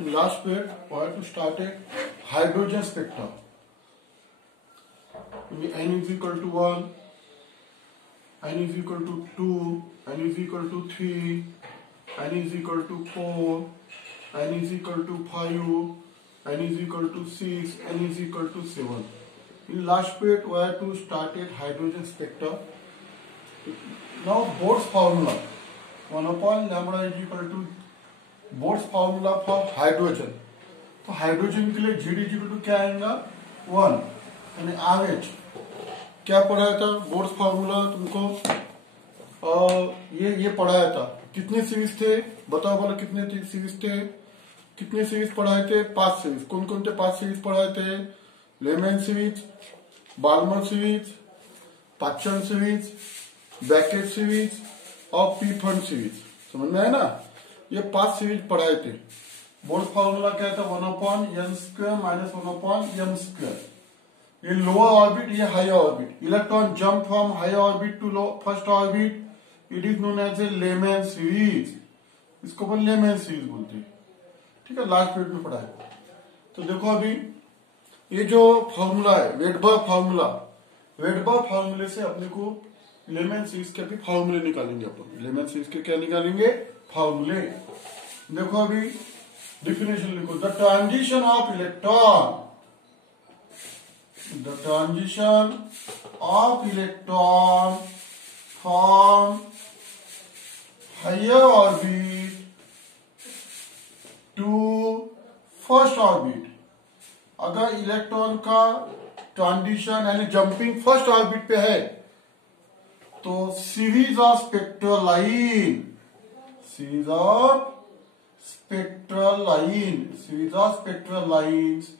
In last period, we have to start a hydrogen spectrum. N is equal to 1, N is equal to 2, N is equal to 3, N is equal to 4, N is equal to 5, N is equal to 6, N is equal to 7. In last period, we have to start a hydrogen spectrum. Now, Bode's formula 1 upon lambda is equal to Bode's formula for hydrogen. तो hydrogen के लिए GD equal to क्या आएगा 1 यानी RH क्या पढ़ाया था boards formula तुमको ये पढ़ाया था कितने सीरीज थे बताओ बोलो कितने सीरीज थे कितने सीरीज पढ़ाए थे 5 सीरीज कौन कौन थे 5 सीरीज पढ़ाए थे layman series Balmer series Paschen series Brackett series और पीफर्न सीरीज समझ में है ना ये 5 सीरीज पढ़ाए थे बोर्ड फार्मूला क्या था 1 upon n square minus 1 upon m square ये लोअर ऑर्बिट ये higher orbit electron jump from higher orbit to low first orbit it is known as a Lyman series इसको अपन लेमैन सीरीज बोलते हैं ठीक है लास्ट पीरियड में पढ़ा है तो देखो अभी ये जो फार्मूला है वेडबर्ग फार्मूले से अपने को लेमैन सीरीज के भी फार्मूले निकालेंगे अपन लेमैन सीरीज के क्या निकालेंगे फार्मूले देखो अभी डिफिनेशन लिखो the transition of electron from higher orbit to first orbit अगर इलेक्ट्रॉन का ट्रांजिशन यानी जंपिंग फर्स्ट ऑर्बिट पे है तो series of spectral lines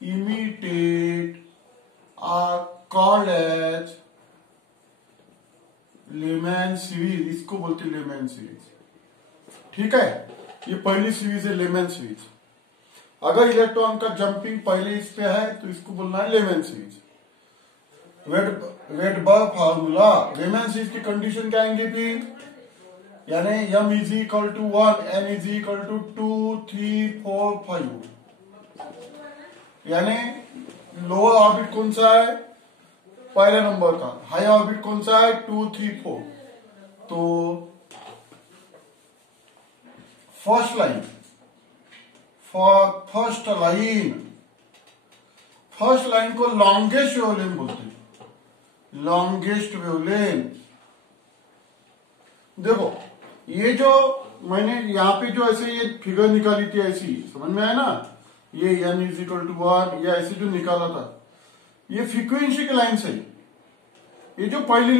imitate are called as Lyman series इसको बोलते लेमैन सीरीज ठीक है ये पहली सीरीज है लेमैन सीरीज अगर इलेक्ट्रॉन का जंपिंग पहले इस पे है तो इसको बोलना है Lyman series Rydberg formula Lyman series की कंडीशन क्या आएंगे फिर यानी m is equal to 1 n is equal to 2 3 4 5 यानी लोअर ऑर्बिट कौन सा है पहले नंबर का हाई ऑर्बिट कौन सा है 2 3 4 तो फर्स्ट लाइन को लॉन्गेस्ट वेवलेंथ बोलते हैं लॉन्गेस्ट वेवलेंथ देखो ये जो मैंने यहाँ पे जो ऐसे ये फिगर निकाली थी ऐसी समझ में आया ना ये n इज इक्वल टू 1 ये ऐसे जो निकाला था ये फ्रीक्वेंसी की लाइन से ये जो पहली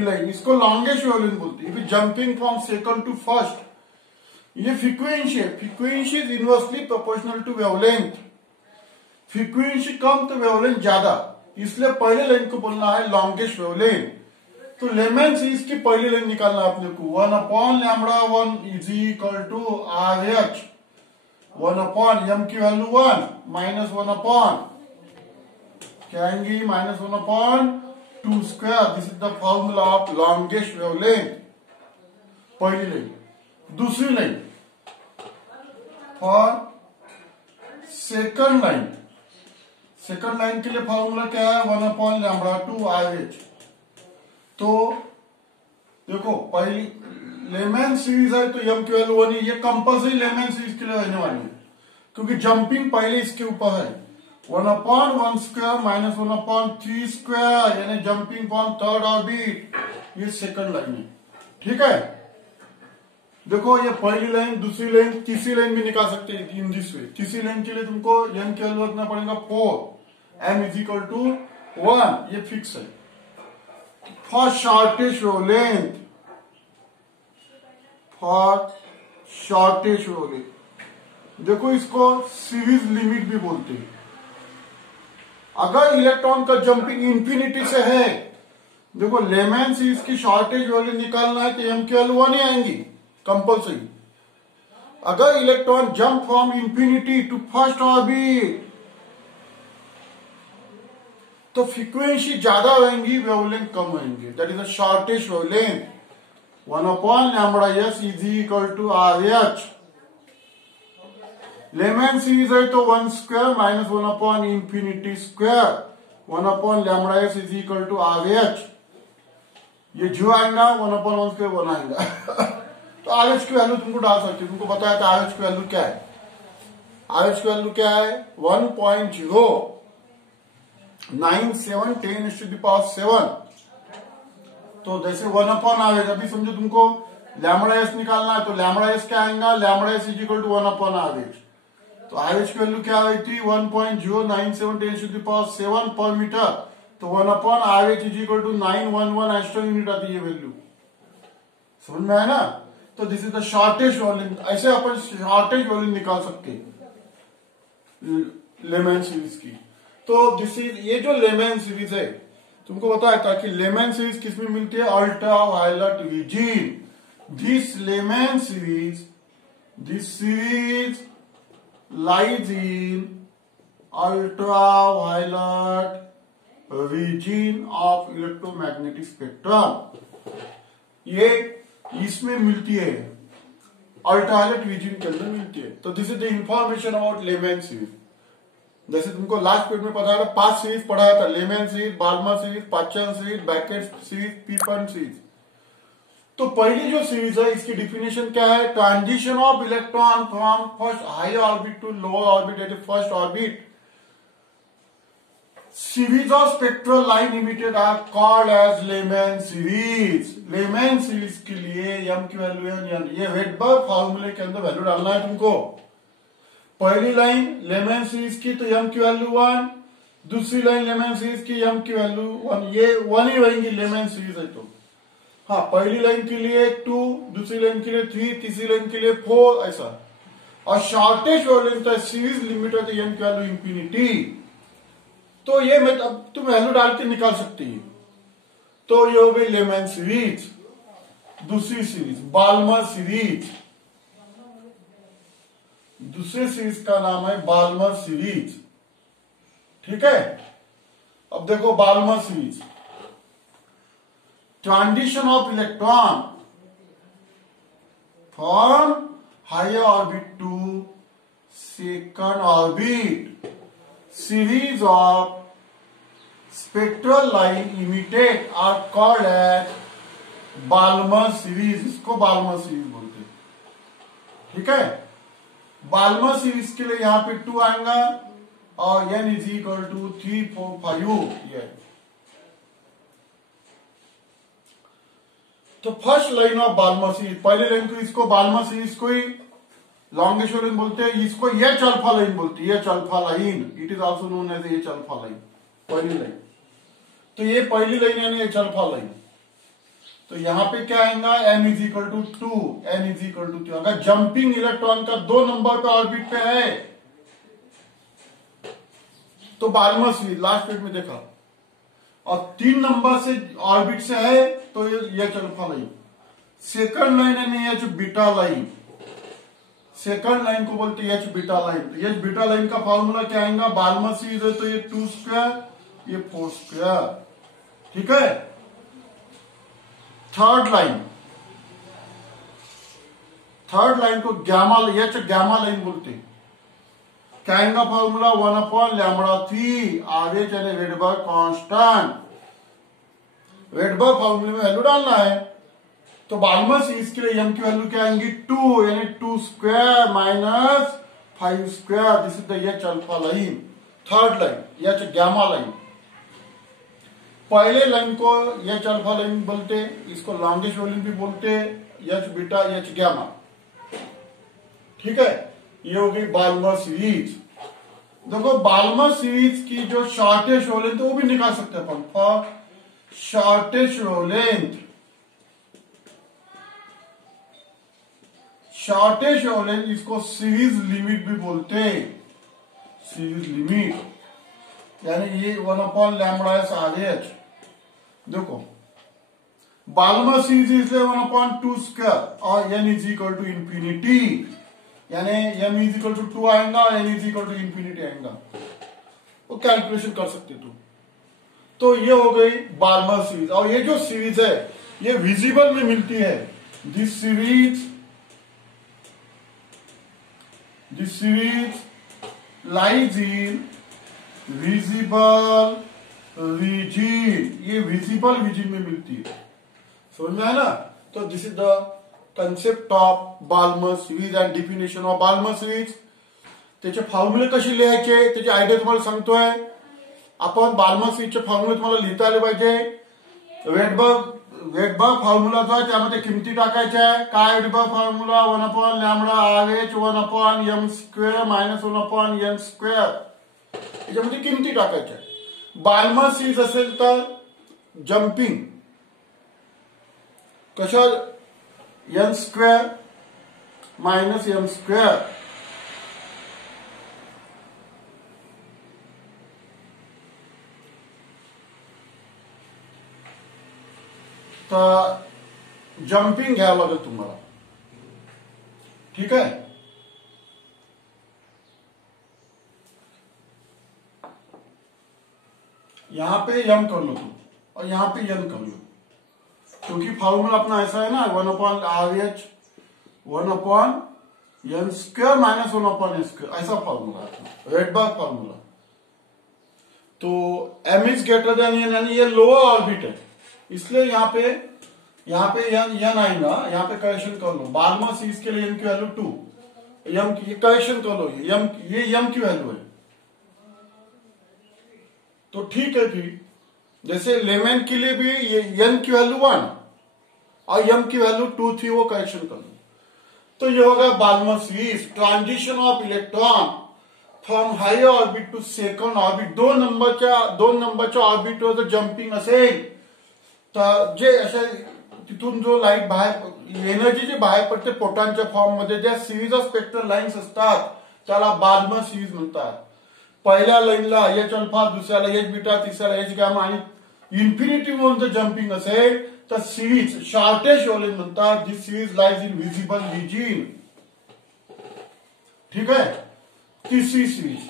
लाइन इसको लॉन्गेस्ट वेवलेंथ बोलते हैं jumping from second to first ये फ्रीक्वेंसी है frequency is inversely proportional to wavelength frequency कम तो वेवलेंथ ज्यादा इसलिए पहले लाइन को बोलना है लॉन्गेस्ट वेवलेंथ तो लेमैन सीरीज की पहली लाइन निकालना आपने को 1 upon lambda 1 is equal to RH 1 upon m की वैल्यू 1 माइनस 1 अपॉन क्या आएंगी minus 1 upon 2 square this is the formula of longest wavelength पहली लाइन दूसरी लाइन फॉर सेकंड लाइन के लिए फॉर्मूला क्या है 1 अपॉन लैम्बडा 2 RH तो देखो पहली लेमैन सीरीज है तो m की वैल्यू 1 ये कंपल्सरी लेमैन सीरीज के लिए रहने वाली है क्योंकि जंपिंग पहले इसके ऊपर है 1 upon 1 square minus 1 upon 3 square यानी जंपिंग फ्रॉम थर्ड ऑर्बिट ये सेकंड लाइन है ठीक है देखो ये पहली लाइन दूसरी लाइन तीसरी लाइन भी निकाल सकते हैं इन दिस वे तीसरी लाइन के लिए तुमको m की वैल्यू रखना पड़ेगा 4 m इज इक्वल टू 1 ये फिक्स है for shortest wavelength देखो इसको सीरीज लिमिट भी बोलते हैं अगर इलेक्ट्रॉन का जंपिंग इंफिनिटी से है देखो लेमैन सीरीज की शॉर्टेज वेवलेंथ निकालना है तो m की वैल्यू 1 ही आएंगी कंपल्सरी अगर electron jump from infinity to first orbit तो फ्रीक्वेंसी ज्यादा रहेंगी वेवलेंथ कम रहेंगे that is the shortest wavelength 1 upon lambda s is equal to RH Lyman series है तो 1 square minus 1 upon infinity square 1 upon lambda S is equal to R H. ये जो आएगा 1 अपॉन 1 स्क्वायर 1 आएगा। तो आर एच की value तुमको डाल सकते हो, तुमको बताया था आर एच की वैल्यू क्या है। आर एच की वैल्यू क्या है 1.09710⁻7। तो जैसे 1 अपॉन आर एच, अभी समझो तुमको लैम्बडा एस निकालना है, तो लैम्बडा एस क्या आएगा, lambda S is equal to 1 upon R H. तो आर एच की वैल्यू क्या आई थी 1.09710⁻7 पर मीटर। तो 1 upon R H is equal to 911 angstrom unit आती है वैल्यू। समझ में आया ना। तो this is the shortage volume. ऐसे अपन शॉर्टेज वॉल्यूम निकाल सकते लेमैन सीरीज की। तो दिस इज, ये जो लेमैन सीरीज है तुमको बताया था कि लेमैन सीरीज किसमें मिलती है, ultraviolet region. This Lyman series, this series lies in ultraviolet region of electromagnetic spectrum। ये इसमें मिलती है, अल्ट्रावायलेट रीजन के अंदर मिलती है। तो this is the information about layman series. जैसे तुमको लास्ट पीरियड में पता था 5 सीरीज पढ़ाया था, Lyman series, Balmer series, Paschen series, Brackett series, पीपन सीरीज। तो पहली जो सीरीज है इसकी डिफिनेशन क्या है, transition of electron from first higher orbit to lower orbit at first orbit. Series of spectral line emitted are called as Lyman series. Lyman series के लिए एम की वैल्यू है, ये वेडबर्ग फार्मूले के अंदर वैल्यू डालना है तुमको। पहली लाइन लेमैन सीरीज की तो एम की वैल्यू 1, दूसरी लाइन लेमैन सीरीज की एम की वैल्यू 1, ये 1 ही रहेंगी लेमैन सीरीज है तो। हाँ, पहली लाइन के लिए 2, दूसरी लाइन के लिए 3, तीसरी लाइन के लिए 4, ऐसा। और शॉर्टेज वॉल्यूम का सीरीज लिमिट है एम की वैल्यू इंफिनिटी। तो ये अब तुम वैल्यू डाल के निकाल सकती है। तो ये हो गई लेमैन सीरीज। दूसरी सीरीज बाल्मर सीरीज, दूसरी सीरीज का नाम है बाल्मर सीरीज। ठीक है, अब देखो Balmer series, transition of electron from higher orbit to second orbit, series of spectral line emitted are called as Balmer series. इसको बाल्मर सीरीज बोलते हैं। ठीक है, बाल्मर सीरीज के लिए यहां पे 2 आएगा और n इज इक्वल टू 3, 4, 5। ये तो first line of Balmer series, पहले लाइन को इसको बाल्मर सीरीज को ही लॉन्गेस्ट लाइन बोलते हैं, इसको एच अल्फा लाइन बोलते हैं। H alpha line, it is also known as H alpha line, पहली लाइन। तो ये पहली लाइन यानी एच अल्फा लाइन। तो यहां पे क्या आएगा, n is equal to 2, n is equal to 3। अगर जंपिंग इलेक्ट्रॉन का 2 नंबर पे ऑर्बिट पे है तो बाल्मर सीरीज लास्ट पीरियड में देखा, और 3 नंबर से ऑर्बिट से है तो ये अल्फा लाइन। सेकंड लाइन यानी H beta line, second line को बोलते हैं एच बीटा लाइन। तो एच बीटा लाइन का फॉर्मूला क्या आएगा, बाल्मर सीरीज है तो ये 2 स्क्वायर, ये 4 स्क्वायर। ठीक है, थर्ड लाइन को गैमा लाइन बोलते हैं। क्या आएगा फॉर्मूला 1 अपॉन लैम्बडा 3 आगे चले वेडबर्ग कांस्टेंट। वेडबर्ग फॉर्मूले में वैल्यू डालना है। तो बाल्मर सीरीज के लिए एम की वैल्यू क्या आएंगी 2, यानी 2 square minus 5 square. This is the H alpha line. Third line H gamma line. पहले लाइन को एच अल्फा लाइन बोलते, इसको लॉन्गेस्ट वॉल्यूम भी बोलते, एच बीटा एच गैमा। ठीक है, ये हो गई बाल्मर सीरीज। देखो बाल्मर सीरीज की जो शॉर्टेज वॉल्यूम तो वो भी निकाल सकते हैं अपन। For shortage volume, shortage volume इसको सीरीज लिमिट भी बोलते हैं। सीरीज लिमिट यानी ये 1 अपॉन लैम्बडा एस आरएच। देखो बाल्मर सीरीज इसलिए 1 अपॉन 2 स्क्वायर और n is equal to infinity, यानी m इज इक्वल टू 2 आएगा और n is equal to infinity आएगा। वो कैलकुलेशन कर सकते तुम। तो ये हो गई बाल्मर सीरीज। और ये जो सीरीज है ये विजिबल में मिलती है। This this series lies in visible region, ये विजिबल रीजन में मिलती है, समझ में आया ना। तो this is the concept of Balmer series and definition of Balmer series. त्याचे फॉर्म्युले कसे लिहायचे त्याची आयडिया तुम्हाला सांगतोय आपण. बाल्मर सिरीजचे फॉर्म्युले तुम्हाला लिहिता आले पाहिजे. वेटबर्ग फॉर्म्युला जो आहे त्यामध्ये किमती टाकायच्या आहे. काय वेटबर्ग formula? 1/λ/h 1/m² minus 1/n². त्याच्यामध्ये किमती टाकायच्या. बाल्मर सिरीज असेल तर जम्पिंग कशा n² मायनस m². तर जम्पिंग घ्यावं लागेल तुम्हाला, ठीक आहे. यहां पे m कर लो तुम और यहां पे n कर लो, क्योंकि फॉर्मूला अपना ऐसा है ना 1/RH 1/n² माइनस 1/n², ऐसा फॉर्मूला है वेटबर्ग फॉर्मूला. तो m is greater than n, यानी ये लोअर ऑर्बिट है, इसलिए यहाँ पे n आएगा. यहाँ पे करेक्शन कर लो. बाल्मर सीरीज के लिए n की वैल्यू 2, m की करेक्शन कर लो. ये m की वैल्यू है, तो ठीक है. फिर जैसे लेमन के लिए भी ये n की वैल्यू 1 और m की वैल्यू 2 थी, वो करेक्शन कर लो. तो ये होगा Balmer series. Transition of electron from higher orbit to second orbit. दोन नंबरच्या ऑर्बिटवर जर जम्पिंग असेल तर जे असे तिथून जो लाईट बाहेर एनर्जी जी बाहेर पडते फोटॉनच्या फॉर्म मध्ये, ज्या सिरीज ऑफ स्पेक्ट्रल लाईन्स असतात त्याला बाल्मर सीरीज म्हणतात. पहिल्या लाईनला एच अल्फा, दुसऱ्याला एच बीटा, तिसऱ्याला एच गॅमा आणि इन्फिनिटी म्हणून जर जम्पिंग असेल तर सिरीज शॉर्टेस्ट वेव्हलेंथ म्हणतात. This series lies in visible reason, ठीक आहे. तिसरी सिरीज,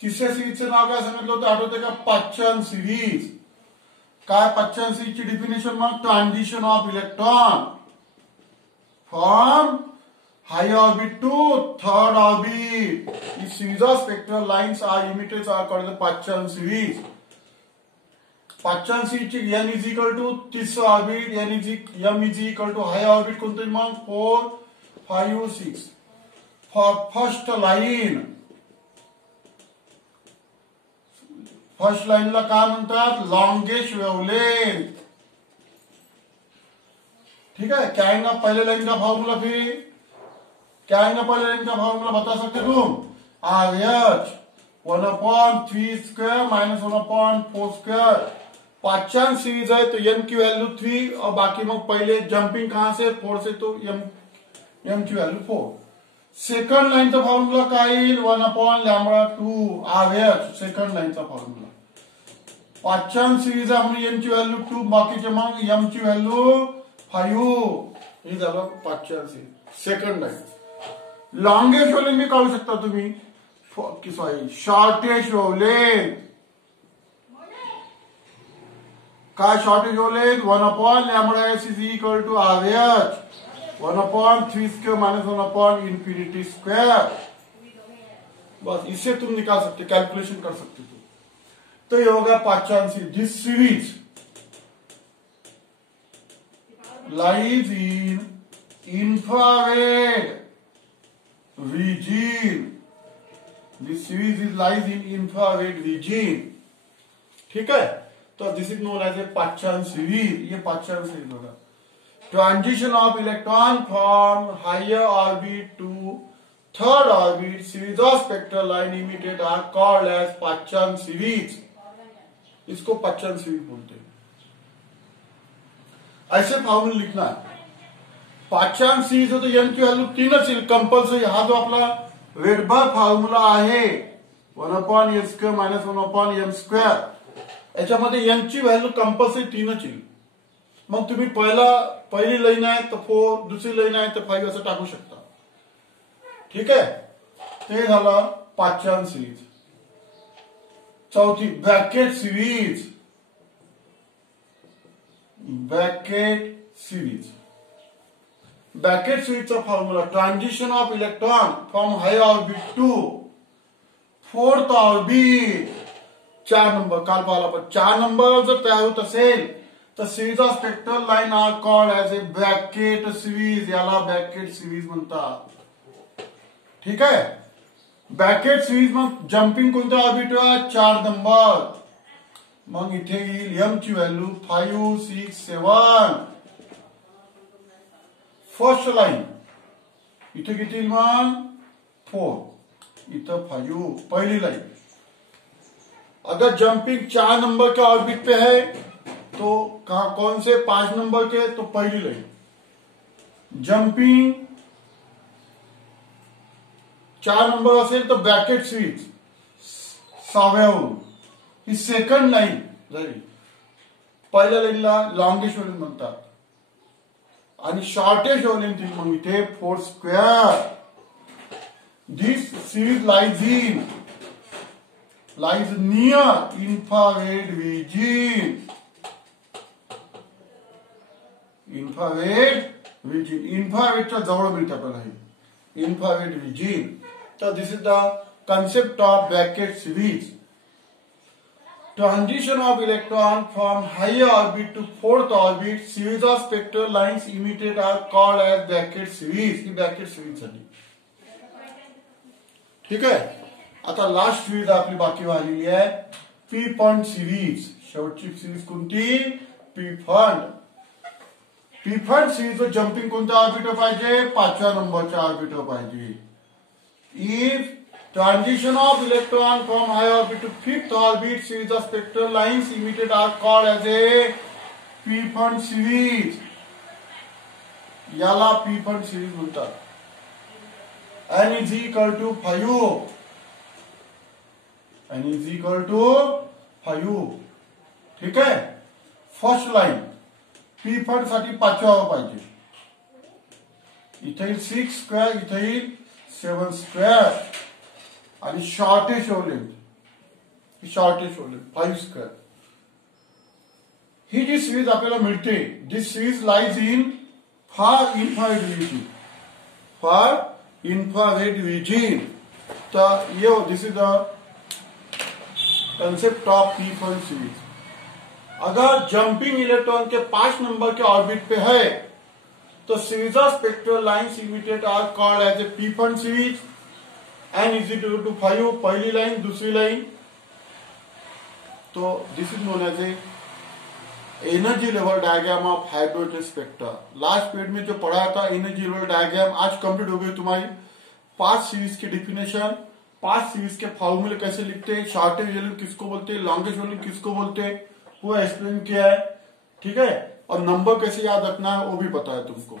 तिसऱ्या सिरीजचं नाव काय सांगितलं होतं आठवते का? Paschen series. काय पाच्चन सिरीजची डिफिनेशन? मग transition of electron from higher orbit to third orbit. The series of spectral lines are emitted are called the Pachan series. Pachan series ची n is equal to तिसरं orbit, m is equal to higher orbit कोणतं मग 4, 5, 6. For first line, first लाईनला काय म्हणतात? Longest wavelength, ठीक है. क्या आएगा पहले लाइन का फॉर्मूला? फिर क्या आएगा पहले लाइन का फॉर्मूला बता सकते तुम? RH 1/3² minus 1/4². पाच्चान सीरीज है तो m की वैल्यू 3 और बाकी मग पहले जंपिंग कहां से 4 से, तो m की वैल्यू 4. सेकंड लाईनचा फॉर्म्युला काय येईल? 1/λ2 RH सेकंड लाईनचा फॉर्म्युला. पाच्चान सीरीज आहे म्हणून m ची व्हॅल्यू 2, बाकीचे मग m ची व्हॅल्यू 5. हे झालं Paschen series second line. Longest wavelength भी काढू शकता तुम्ही, सॉरी शॉर्टेस्ट वेवलेंथ. काय shortest wavelength? 1/λs is equal to RH 1/3² minus 1/∞². बस इससे तुम निकाल सकते, कैलकुलेशन कर सकते हो. तो ये होगा Paschen series. This series lies in infrared region. This series is lies in infrared region, ठीक है. तो this is known as a Paschen series. ये पाच्चान सीरीज होगा. Transition of electron from higher orbit to third orbit, series of spectral line emitted are called as Paschen series. इसको Paschen series बोलते हैं. ऐसे फॉर्मूले लिखना है. पाच्चान सीरीज हो तो m की व्हॅल्यू 3च येईल कंपल्सरी. हा जो आपला वेटबर्ग फॉर्म्युला आहे 1/n² मायनस 1/m², याच्यामध्ये m ची व्हॅल्यू कंपल्सरी 3च येईल. मग तुम्ही पहिली लाईन आहे तर 4, दुसरी लाईन आहे तर 5 असं टाकू शकता, ठीक आहे. ते झालं पाच्चान सीरीज. चौथी Brackett series. Brackett series Beckett switch चा formula transition of electron from higher orbit to fourth orbit 4 number काल पाहिला आपण 4 नंबर जर तयार होत असेल तर series of spectral line are called as A bracket series. याला ब्रॅकेट सिरीज म्हणतात. ठीक आहे. ब्रॅकेट सिरीज मग जम्पिंग कोणत्या ऑर्बिटवर 4 नंबर. मग इथे येईल एम ची व्हॅल्यू 5, 6, 7. फर्स्ट लाइन इथे किती येईल मग 4, इथं 5 पहली लाइन. अगर जंपिंग 4 नंबर के ऑर्बिट पे है तो कहा कौन से 5 नंबर के, तो पहली लाइन. जंपिंग 4 नंबर असेल तर ब्रॅकेट स्विच 6व्यावरून ही सेकंड लाइन झाली. पहिल्या लाईनला लॉंगेस्ट व्हॅल्यू म्हणतात आणि शॉर्टेस्ट व्हॅल्यू मग इथे 4 square. This series lies near infrared region. इन्फ्रारेडच्या जवळ मिळते आपल्याला हे इन्फ्रारेड विजिन. तर this is the concept of Brackett series. Transition of electron from higher orbit to fourth orbit, series of spectral lines emitted are called as Beckett series. He Beckett series झाली. ठीक आहे. आता last series आपली बाकी राहिलेली आहे P fund series. शेवटची series कोणती P fund. P fund series jumping कोणत्या ऑर्बिटवर पाहिजे 5व्या नंबरच्या ऑर्बिटवर पाहिजे. If transition of electron from higher orbit to fifth orbit, series of spectral lines emitted are called as a P-Fund series. याला P-Fund series म्हणतात. n is equal to 5. n is equal to 5. ठीक आहे. First line P-Fund साठी 5व्यावर पाहिजे. इथे 6 square, इथे 7 square आणि shortest length 5 square. ही जी सिरीज आपल्याला मिळते this series lies in far infrared region. तर ये this is the concept of Pfund series. अगर जंपिंग इलेक्ट्रॉन के 5 नंबर के ऑर्बिट पे है तो series of spectral lines emitted are called as a Pfund series. n is equal to 5 पहली line, दूसरी लाइन. तो this is known as a energy level diagram of hydrogen spectra. Last period में जो पढ़ा था energy level diagram आज complete हो गई तुम्हारी. 5 सीरीज की डिफिनेशन, 5 सीरीज के फॉर्मूले कैसे लिखते हैं, शॉर्टेज वैल्यू किसको बोलते हैं, लॉन्गेस्ट वैल्यू किसको बोलते हैं, वो एक्सप्लेन किया है. ठीक है. और नंबर कैसे याद रखना है वो भी पता है तुमको.